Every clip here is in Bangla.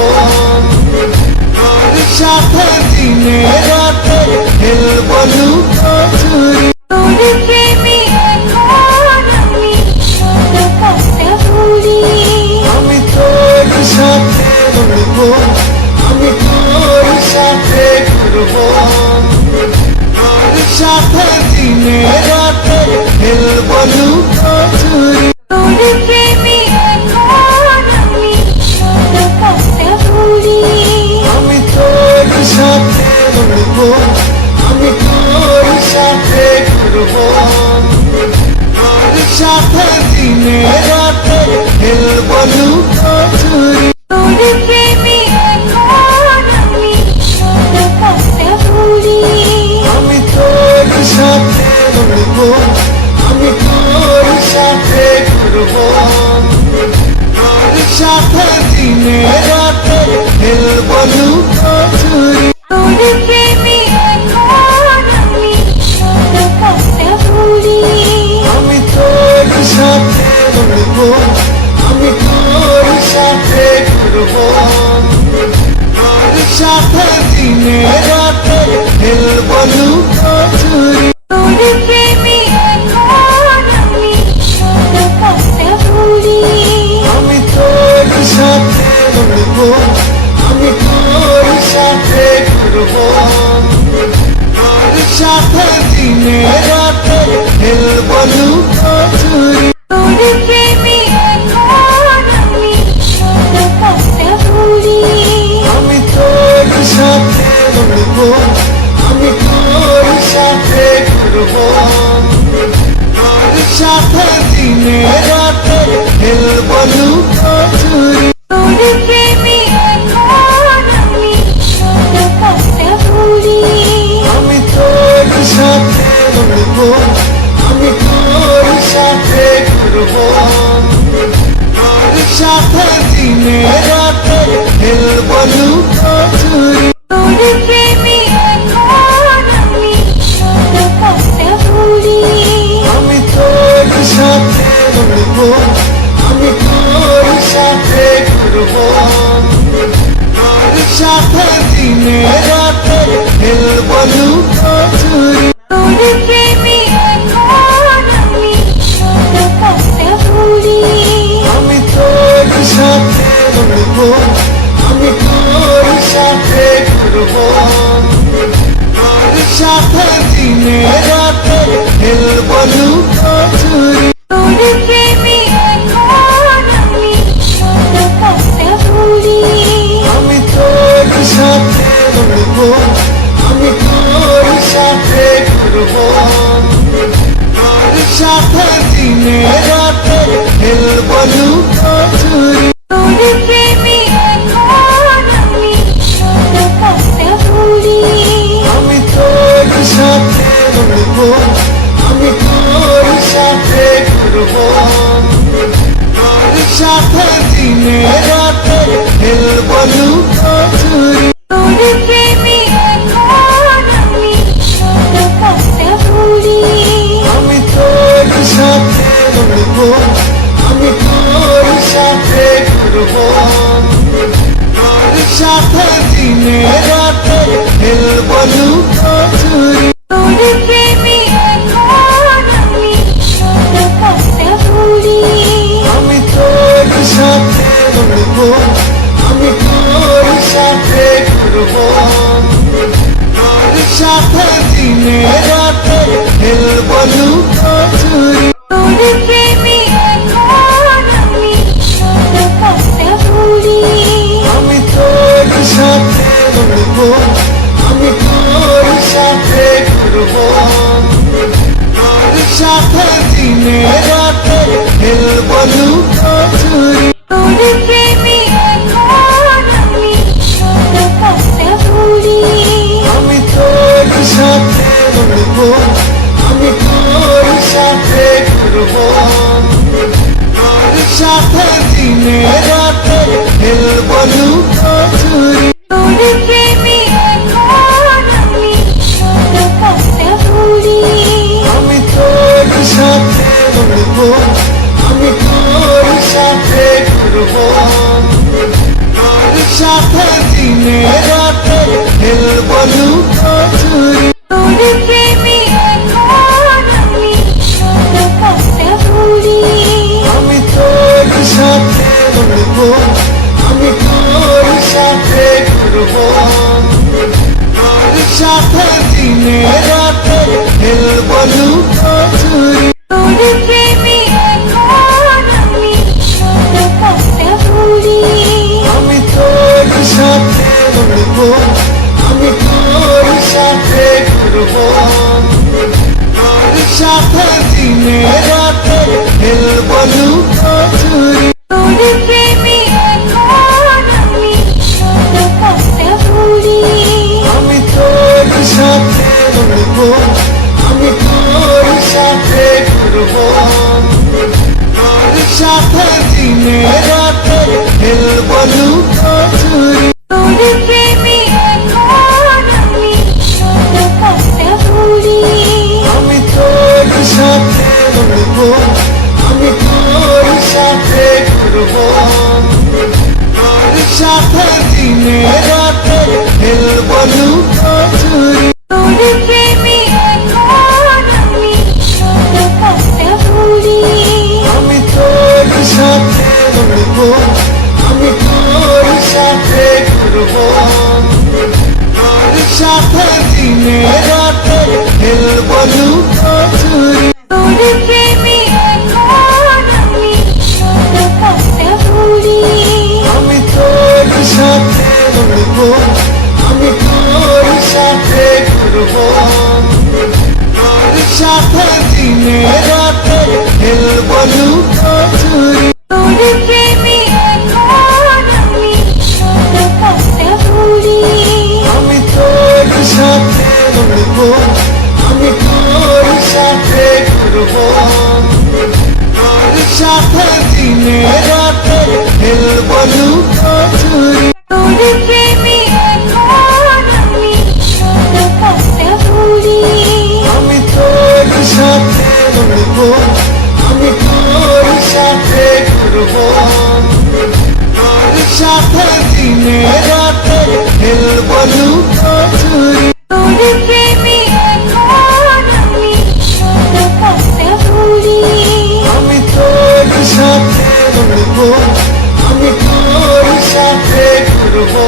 করবো তোর সাথে দিনে রাতে খেলবো লুকোচুরি তোর প্রেমে এখন আমি সব কথা ভুলি আমি তোর সাথে উড়বো আমি তোর সাথে ঘুরবো তোর সাথে দিনে রাতে খেলবো লুকোচুরি তোর প্রেমে এখন আমি সব কথা ভুলি আমি তোর সাথে উড়বো আমি তোর সাথে ঘুরবো তোর সাথে দিনে রাতে খেলবো লুকোচুরি তোর প্রেমে এখন আমি সব কথা ভুলি আমি তোর সাথে উড়বো আমি তোর সাথে ঘুরবো তোর সাথে দিনে রাতে খেলবো লুকোচুরি তোর প্রেমে এখন আমি সব কথা ভুলি আমি তোর সাথে উড়বো আমি তোর সাথে ঘুরবো তোর সাথে দিনে রাতে খেলবো লুকোচুরি তোর প্রেমে এখন আমি সব কথা ভুলি আমি তোর সাথে উড়বো আমি তোর সাথে ঘুরবো তোর সাথে দিনে রাতে খেলবো লুকোচুরি তোর প্রেমে এখন আমি সব কথা ভুলি আমি তোর সাথে উড়বো আমি তোর সাথে ঘুরবো তোর সাথে দিনে রাতে খেলবো লুকোচুরি তোর প্রেমে এখন আমি সব কথা ভুলি আমি তোর সাথে উড়বো আমি তোর সাথে ঘুরবো তোর সাথে দিনে রাতে খেলবো লুকোচুরি তোর প্রেমে এখন আমি সব কথা ভুলি আমি তোর সাথে উড়বো আমি তোর সাথে ঘুরবো তোর সাথে দিনে রাতে খেলবো লুকোচুরি তোর প্রেমে এখন আমি সব কথা ভুলি আমি তোর সাথে উড়বো আমি তোর সাথে ঘুরবো তোর সাথে দিনে রাতে খেলবো লুকোচুরি তোর প্রেমে এখন আমি সব কথা ভুলি আমি তোর সাথে উড়বো আমি তোর সাথে ঘুরবো তোর সাথে দিনে রাতে খেলবো লুকোচুরি তোর প্রেমে এখন আমি সব কথা ভুলি আমি তোর সাথে উড়বো আমি তোর সাথে ঘুরবো তোর সাথে দিনে রাতে খেলবো লুকোচুরি তোর প্রেমে এখন আমি সব কথা ভুলি আমি তোর সাথে উড়বো আমি তোর সাথে ঘুরবো তোর সাথে দিনে রাতে খেলবো লুকোচুরি তোর প্রেমে এখন আমি সব কথা ভুলি আমি তোর সাথে উড়বো আমি তোর সাথে ঘুরবো তোর সাথে দিনে রাতে খেলবো লুকোচুরি তোর প্রেমে এখন আমি সব কথা ভুলি আমি তোর সাথে উড়বো আমি তোর সাথে ঘুরবো তোর সাথে দিনে রাতে খেলবো লুকোচুরি তোর প্রেমে এখন আমি সব কথা ভুলি আমি তোর সাথে উড়বো আমি তোর সাথে ঘুরবো তোর সাথে দিনে রাতে খেলবো লুকোচুরি তোর প্রেমে এখন আমি সব কথা ভুলি আমি তোর সাথে উড়বো আমি তোর সাথে সাথে দিনে রাতে খেলবো লুকোচুরি। তোর প্রেমে এখন আমি সারা পাতা ভরি। আমি তোর সাথে উড়বো, আমি তোর সাথে ঘুরবো, তোর সাথে দিনে রাতে খেলবো লুকোচুরি। তোর প্রেমে এখন আমি সারা পাতা ভরি। আমি তোর সাথে উড়বো, আমি তোর সাথে ঘুরবো, তোর সাথে দিনে রাতে খেলবো লুকোচুরি। তোর প্রেমে এখন আমি সারা পাতা ভরি। আমি তোর সাথে উড়বো, আমি তোর সাথে ঘুরবো, তোর সাথে দিনে রাতে খেলবো লুকোচুরি। তোর প্রেমে এখন আমি সারা পাতা ভরি। আমি তোর সাথে উড়বো, আমি তোর সাথে ঘুরবো, তোর সাথে দিনে রাতে খেলবো লুকোচুরি। তোর প্রেমে এখন আমি সারা পাতা ভরি। আমি তোর সাথে উড়বো, আমি তোর সাথে ঘুরবো, তোর সাথে দিনে রাতে খেলবো লুকোচুরি। তোর প্রেমে এখন আমি সারা পাতা ভরি। আমি তোর সাথে উড়বো, আমি তোর সাথে ঘুরবো, তোর সাথে দিনে রাতে খেলবো লুকোচুরি। তোর প্রেমে এখন আমি সারা পাতা ভরি। আমি তোর সাথে উড়বো, আমি তোর সাথে ঘুরবো, তোর সাথে দিনে রাতে খেলবো লুকোচুরি। তোর প্রেমে এখন আমি সারা পাতা ভরি। আমি তোর সাথে উড়বো, আমি তোর সাথে ঘুরবো, তোর সাথে দিনে রাতে খেলবো লুকোচুরি। তোর প্রেমে এখন আমি সারা পাতা ভরি। আমি তোর সাথে উড়বো, আমি তোর সাথে ঘুরবো,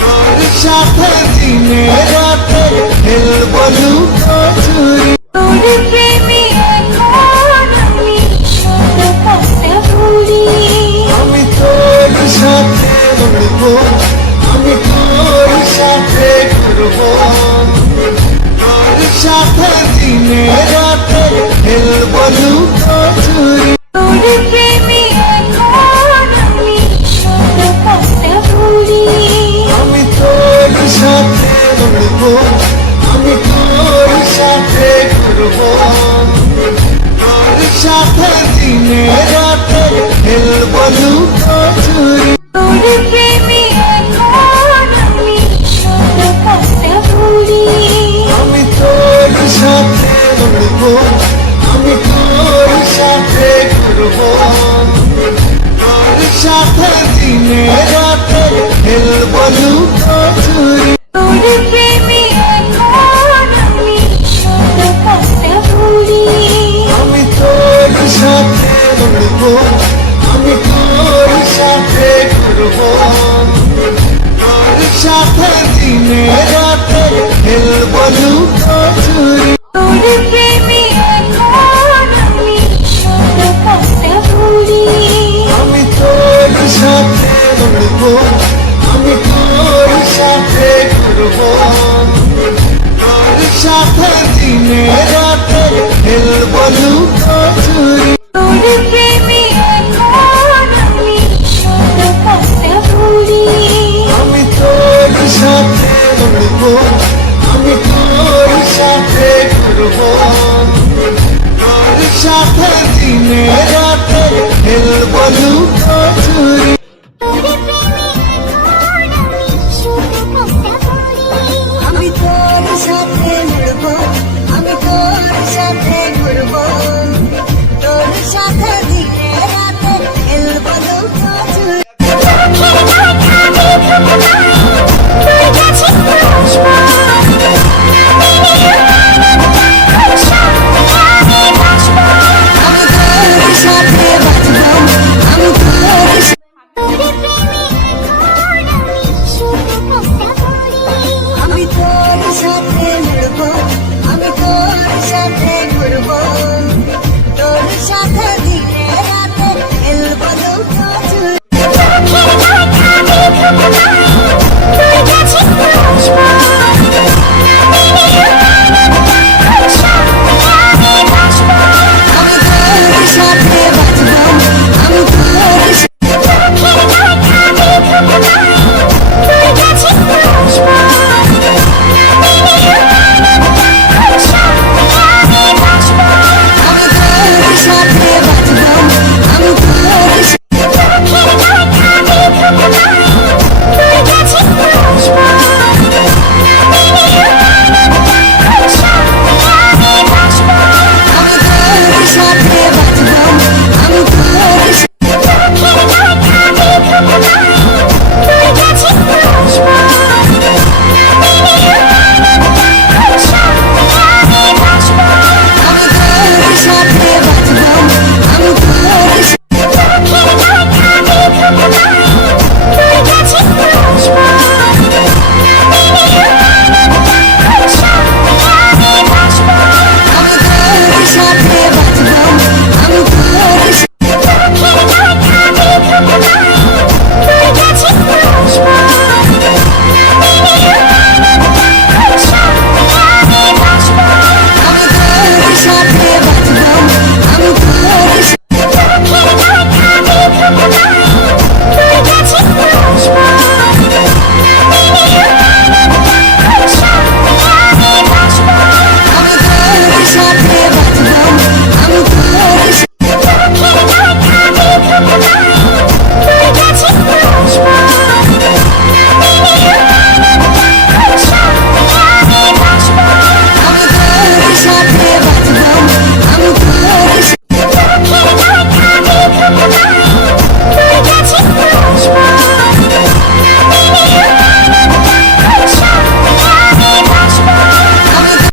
তোর সাথে দিনে রাতে খেলবো লুকোচুরি। তোর প্রেমে এখন আমি সারা পাতা ভরি। আমি তোর সাথে উড়বো, আমি তোর সাথে ঘুরবো, তোর সাথে দিনে রাতে খেলবো লুকোচুরি। তোর প্রেমে এখন আমি সারা পাতা ভরি। আমি তোর সাথে উড়বো, আমি তোর সাথে ঘুরবো, তোর সাথে দিনে রাতে খেলবো লুকোচুরি। তোর প্রেমে এখন আমি সারা পাতা ভরি। আমি তোর সাথে উড়বো, আমি তোর সাথে ঘুরবো, তোর সাথে দিনে রাতে খেলবো লুকোচুরি। তোর প্রেমে এখন আমি সারা পাতা ভরি। আমি তোর সাথে উড়বো, আমি তোর সাথে ঘুরবো, তোর সাথে দিনে রাতে খেলবো লুকোচুরি। তোর প্রেমে এখন আমি সারা পাতা ভরি। আমি তোর সাথে উড়বো, আমি তোর সাথে ঘুরবো, তোর সাথে দিনে রাতে খেলবো লুকোচুরি।